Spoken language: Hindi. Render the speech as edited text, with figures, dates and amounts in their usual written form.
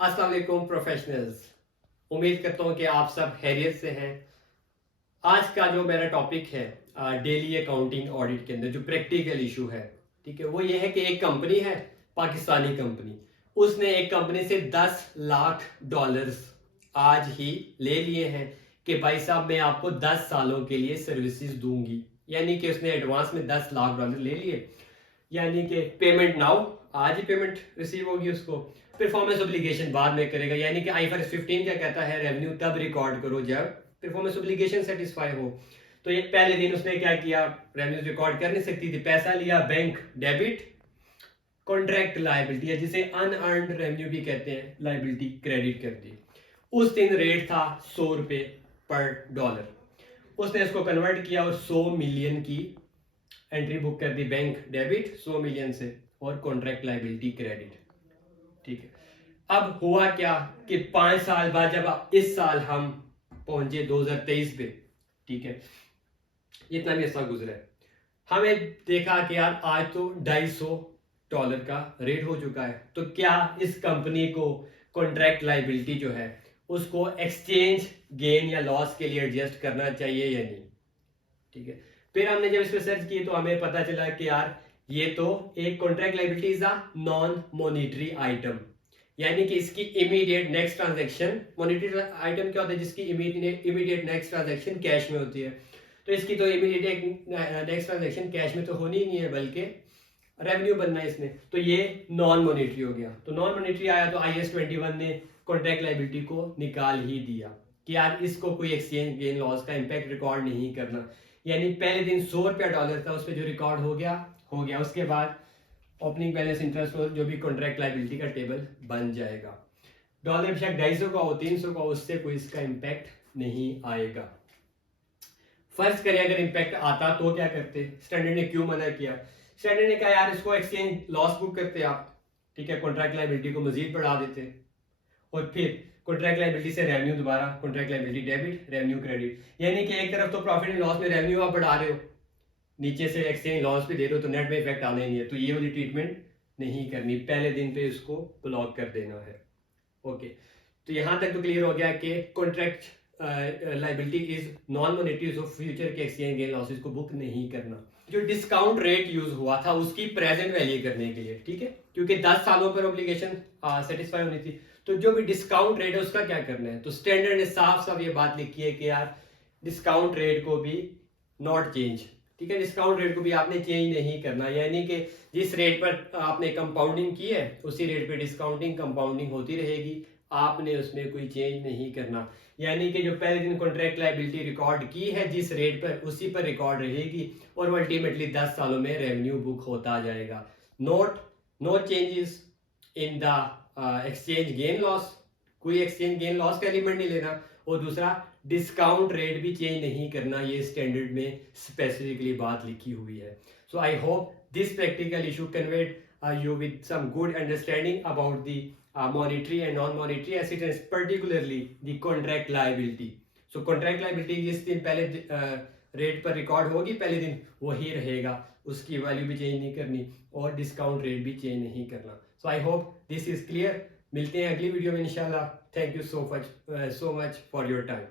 अस्सलाम वालेकुम प्रोफेशनल्स। उम्मीद करता हूँ कि आप सब खैरियत से हैं। आज का जो मेरा टॉपिक है डेली अकाउंटिंग ऑडिट के अंदर जो प्रैक्टिकल इशू है, ठीक है, वो ये है कि एक कंपनी है, पाकिस्तानी कंपनी, उसने एक कंपनी से 10 लाख डॉलर्स आज ही ले लिए हैं कि भाई साहब मैं आपको 10 सालों के लिए सर्विसेज दूंगी। यानी कि उसने एडवांस में 10 लाख डॉलर ले लिए, यानी कि पेमेंट नाउ, आज ही पेमेंट रिसीव होगी उसको। परफॉर्मेंस ऑब्लिगेशन बाद में करेगा, यानी कि आईफआरएस 15 क्या कहता है, रेवेन्यू तब रिकॉर्ड करो जब परफॉर्मेंस ऑब्लिगेशन सेटिस्फाई हो। तो ये पहले दिन उसने क्या किया, रेवेन्यू रिकॉर्ड कर नहीं सकती थी, पैसा लिया बैंक डेबिट, कॉन्ट्रैक्ट लायबिलिटी जिसे अनअर्न्ड रेवेन्यू भी कहते हैं, लायबिलिटी क्रेडिट कर दी। उस दिन रेट था 100 रुपए पर डॉलर। उसने इसको कन्वर्ट किया और 100 मिलियन की एंट्री बुक कर दी, बैंक डेबिट 100 मिलियन से और कॉन्ट्रैक्ट लायबिलिटी क्रेडिट। ठीक है, अब हुआ क्या कि 5 साल बाद जब इस साल हम पहुंचे 2023 पे, ठीक है, इतना भी ऐसा गुजरा है, हमें देखा कि यार आज तो $250 का रेट हो चुका है। तो क्या इस कंपनी को कॉन्ट्रैक्ट लायबिलिटी जो है उसको एक्सचेंज गेन या लॉस के लिए एडजस्ट करना चाहिए या नहीं? ठीक है, फिर हमने जब इस पर सर्च किए तो हमें पता चला कि यार ये तो एक contract liability is a non monetary item, यानी कि इसकी immediate next transaction, monetary item क्या होता है जिसकी इमीडिएट नेक्स्ट ट्रांजैक्शन कैश में होती है। तो इसकी तो इमीडिएट नेक्स्ट ट्रांजैक्शन कैश में तो होनी ही नहीं है, बल्कि रेवेन्यू बनना है इसमें। तो ये नॉन मॉनिटरी हो गया। तो नॉन मॉनिटरी आया तो IAS 21 ने कॉन्ट्रैक्ट लायबिलिटी को निकाल ही दिया कि यार इसको कोई एक्सचेंज गेन लॉस का इंपैक्ट रिकॉर्ड नहीं करना। यानी पहले दिन 100 रुपया डॉलर था, उस पर जो रिकॉर्ड हो गया। उसके बाद ओपनिंग बैलेंस, इंटरेस्ट और जो भी कॉन्ट्रैक्ट लायबिलिटी का टेबल बन जाएगा। डॉलर बेशक 250 का हो, 300 का हो, उससे कोई इसका इंपैक्ट नहीं आएगा। फर्ज करें अगर इंपैक्ट आता तो क्या करते? स्टैंडर्ड ने क्यों मना किया? स्टैंडर्ड ने कहा यार इसको एक्सचेंज लॉस बुक करते आप, ठीक है, कॉन्ट्रैक्ट लायबिलिटी को मजीद बढ़ा देते और फिर कॉन्ट्रैक्ट लायबिलिटी से रेवेन्यू दोबारा, contract liability debit, revenue credit. यानी कि एक तरफ तो प्रॉफिट एंड लॉस में रेवेन्यू आप बढ़ा रहे हो, नीचे से एक्सचेंज लॉस भी दे रहे हो, तो नेट में इफेक्ट आना ही नहीं है। तो ये वाली ट्रीटमेंट नहीं करनी, पहले दिन पे इसको ब्लॉक कर देना है। ओके, तो यहां तक तो क्लियर हो गया कि contract liability is non monetary, so future के एक्सचेंज गेन लॉसेस को बुक नहीं करना। जो डिस्काउंट रेट यूज हुआ था उसकी प्रेजेंट वैल्यू करने के लिए, ठीक है, क्योंकि 10 सालों पर ऑब्लिगेशन सेटिस्फाई होनी थी, तो जो भी डिस्काउंट रेट है उसका क्या करना है? तो स्टैंडर्ड ने साफ साफ ये बात लिखी है कि यार डिस्काउंट रेट को भी नॉट चेंज, ठीक है, डिस्काउंट रेट को भी आपने चेंज नहीं करना। यानी कि जिस रेट पर आपने कंपाउंडिंग की है उसी रेट पे डिस्काउंटिंग कंपाउंडिंग होती रहेगी, आपने उसमें कोई चेंज नहीं करना। यानी कि जो पहले दिन कॉन्ट्रैक्ट लायबिलिटी रिकॉर्ड की है जिस रेट पर, उसी पर रिकॉर्ड रहेगी और अल्टीमेटली 10 सालों में रेवेन्यू बुक होता जाएगा। No changes in the exchange gain loss, कोई एक्सचेंज गेन लॉस का एलिमेंट नहीं लेना, और दूसरा डिस्काउंट रेट भी चेंज नहीं करना, ये स्टैंडर्ड में स्पेसिफिकली बात लिखी हुई है। So I hope this practical issue conveyed you with some good understanding about the monetary and non-monetary assets, particularly the contract liability. So contract liability जिस दिन पहले रेट पर रिकॉर्ड होगी पहले दिन वही रहेगा, उसकी वैल्यू भी चेंज नहीं करनी और डिस्काउंट रेट भी चेंज नहीं करना। So I hope this is clear. मिलते हैं अगली वीडियो में इंशाल्लाह। Thank you so much for your time.